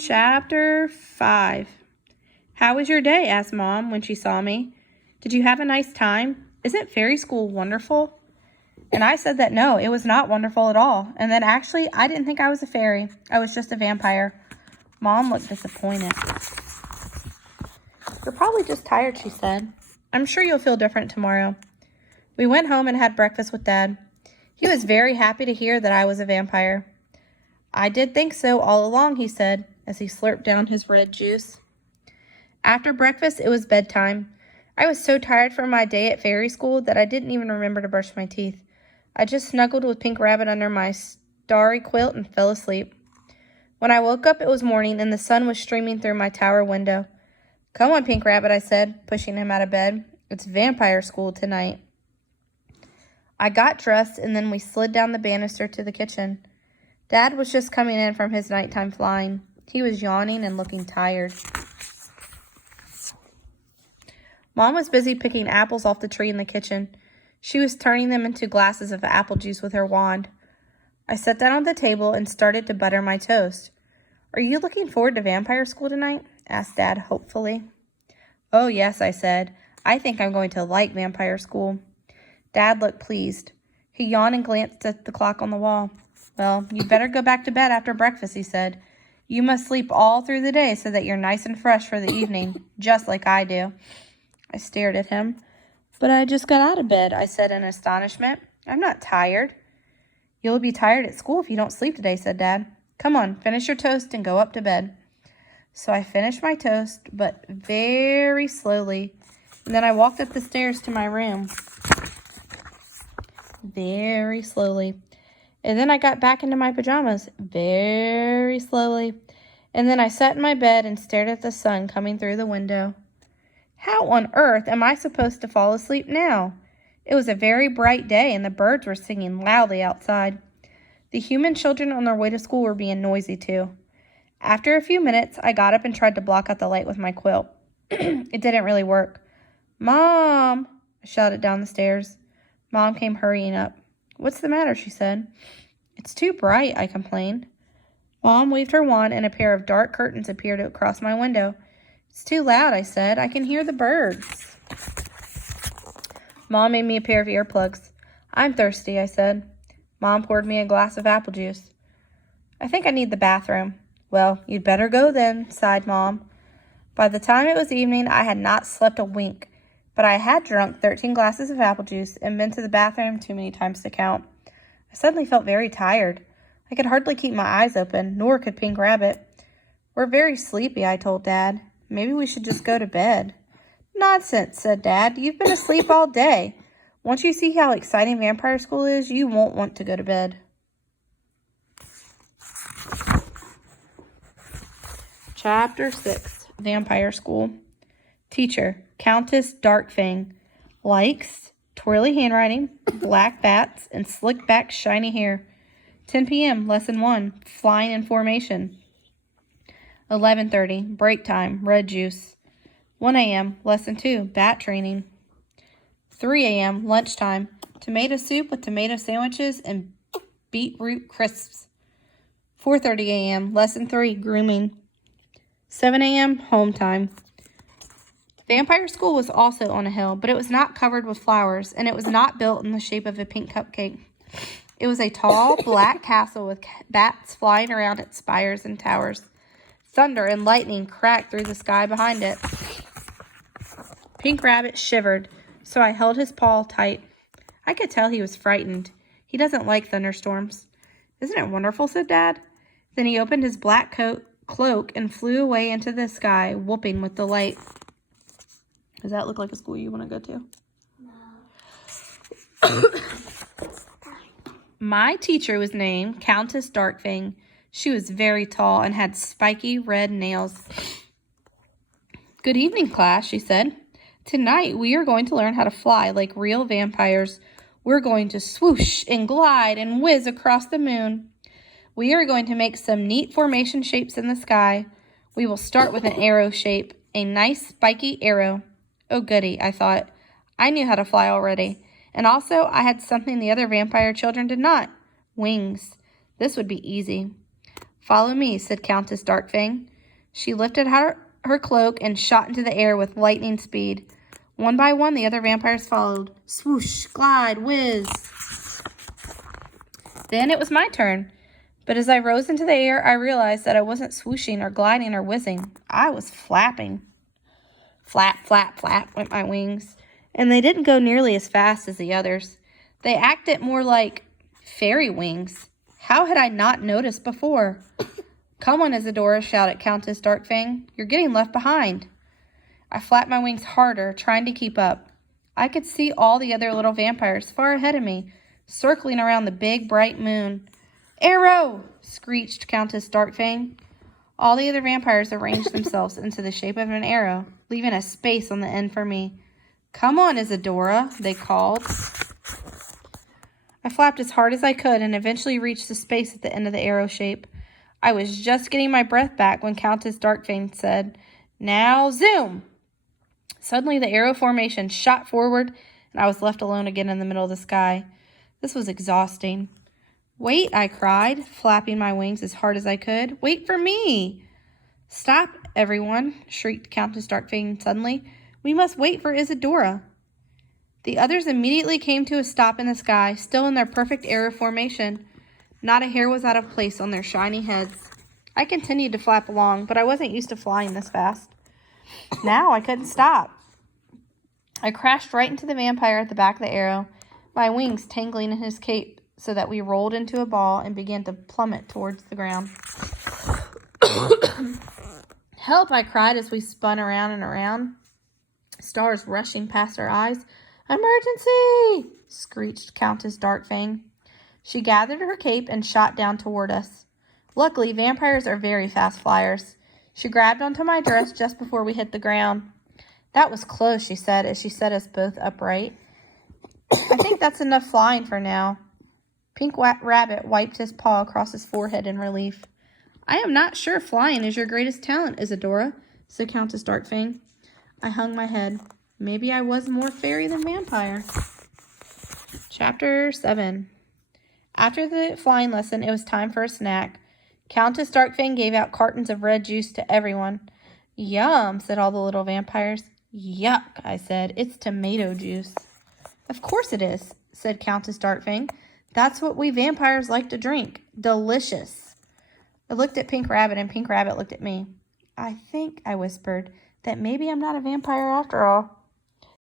Chapter 5. How was your day? Asked Mom when she saw me. Did you have a nice time? Isn't fairy school wonderful? And I said that no, it was not wonderful at all, and that actually I didn't think I was a fairy. I was just a vampire. Mom looked disappointed. You're probably just tired, she said. I'm sure you'll feel different tomorrow. We went home and had breakfast with Dad. He was very happy to hear that I was a vampire. I did think so all along, he said, as he slurped down his red juice. After breakfast, it was bedtime. I was so tired from my day at fairy school that I didn't even remember to brush my teeth. I just snuggled with Pink Rabbit under my starry quilt and fell asleep. When I woke up, it was morning, and the sun was streaming through my tower window. Come on, Pink Rabbit, I said, pushing him out of bed. It's vampire school tonight. I got dressed, and then we slid down the banister to the kitchen. Dad was just coming in from his nighttime flying. He was yawning and looking tired. Mom was busy picking apples off the tree in the kitchen. She was turning them into glasses of apple juice with her wand. I sat down on the table and started to butter my toast. Are you looking forward to vampire school tonight? Asked Dad hopefully. Oh, yes, I said. I think I'm going to like vampire school. Dad looked pleased. He yawned and glanced at the clock on the wall. Well, you'd better go back to bed after breakfast, he said. You must sleep all through the day so that you're nice and fresh for the evening, just like I do. I stared at him. But I just got out of bed, I said in astonishment. I'm not tired. You'll be tired at school if you don't sleep today, said Dad. Come on, finish your toast and go up to bed. So I finished my toast, but very slowly. And then I walked up the stairs to my room. Very slowly. And then I got back into my pajamas. Very slowly. And then I sat in my bed and stared at the sun coming through the window. How on earth am I supposed to fall asleep now? It was a very bright day, and the birds were singing loudly outside. The human children on their way to school were being noisy, too. After a few minutes, I got up and tried to block out the light with my quilt. It didn't really work. Mom! I shouted down the stairs. Mom came hurrying up. What's the matter? She said. It's too bright, I complained. Mom waved her wand, and a pair of dark curtains appeared across my window. It's too loud, I said. I can hear the birds. Mom made me a pair of earplugs. I'm thirsty, I said. Mom poured me a glass of apple juice. I think I need the bathroom. Well, you'd better go then, sighed Mom. By the time it was evening, I had not slept a wink, but I had drunk 13 glasses of apple juice and been to the bathroom too many times to count. I suddenly felt very tired. I could hardly keep my eyes open, nor could Pink Rabbit. We're very sleepy, I told Dad. Maybe we should just go to bed. Nonsense, said Dad. You've been asleep all day. Once you see how exciting vampire school is, you won't want to go to bed. Chapter 6. Vampire School. Teacher, Countess Darkfang. Likes, twirly handwriting, black bats, and slick back shiny hair. 10 p.m., Lesson 1, Flying in Formation. 11:30, break time, red juice. 1 a.m., Lesson 2, bat training. 3 a.m., lunchtime, tomato soup with tomato sandwiches and beetroot crisps. 4:30 a.m., Lesson 3, grooming. 7 a.m., home time. Vampire School was also on a hill, but it was not covered with flowers, and it was not built in the shape of a pink cupcake. It was a tall, black castle with bats flying around its spires and towers. Thunder and lightning cracked through the sky behind it. Pink Rabbit shivered, so I held his paw tight. I could tell he was frightened. He doesn't like thunderstorms. Isn't it wonderful, said Dad. Then he opened his black cloak and flew away into the sky, whooping with delight. Does that look like a school you want to go to? No. My teacher was named Countess Darkfang. She was very tall and had spiky red nails. Good evening, class, she said. Tonight we are going to learn how to fly like real vampires. We're going to swoosh and glide and whiz across the moon. We are going to make some neat formation shapes in the sky. We will start with an arrow shape, a nice spiky arrow. Oh, goody, I thought. I knew how to fly already. And also, I had something the other vampire children did not. Wings. This would be easy. Follow me, said Countess Darkfang. She lifted her cloak and shot into the air with lightning speed. One by one, the other vampires followed. Swoosh, glide, whiz. Then it was my turn. But as I rose into the air, I realized that I wasn't swooshing or gliding or whizzing. I was flapping. Flap, flap, flap went my wings. And they didn't go nearly as fast as the others. They acted more like fairy wings. How had I not noticed before? Come on, Isadora, shouted Countess Darkfang. You're getting left behind. I flapped my wings harder, trying to keep up. I could see all the other little vampires far ahead of me, circling around the big, bright moon. Arrow! Screeched Countess Darkfang. All the other vampires arranged themselves into the shape of an arrow, leaving a space on the end for me. Come on, Isadora, they called. I flapped as hard as I could and eventually reached the space at the end of the arrow shape. I was just getting my breath back when Countess Darkfang said, Now zoom! Suddenly the arrow formation shot forward and I was left alone again in the middle of the sky. This was exhausting. Wait, I cried, flapping my wings as hard as I could. Wait for me! Stop, everyone, shrieked Countess Darkfang suddenly. We must wait for Isadora. The others immediately came to a stop in the sky, still in their perfect arrow formation. Not a hair was out of place on their shiny heads. I continued to flap along, but I wasn't used to flying this fast. Now I couldn't stop. I crashed right into the vampire at the back of the arrow, my wings tangling in his cape so that we rolled into a ball and began to plummet towards the ground. Help, I cried as we spun around and around, stars rushing past our eyes. Emergency! Screeched Countess Darkfang. She gathered her cape and shot down toward us. Luckily, vampires are very fast flyers. She grabbed onto my dress just before we hit the ground. That was close, she said, as she set us both upright. I think that's enough flying for now. Pink Rabbit wiped his paw across his forehead in relief. I am not sure flying is your greatest talent, Isadora, said Countess Darkfang. I hung my head. Maybe I was more fairy than vampire. Chapter 7. After the flying lesson, it was time for a snack. Countess Darkfang gave out cartons of red juice to everyone. Yum, said all the little vampires. Yuck, I said. It's tomato juice. Of course it is, said Countess Darkfang. That's what we vampires like to drink. Delicious. I looked at Pink Rabbit, and Pink Rabbit looked at me. I think, I whispered, that maybe I'm not a vampire after all.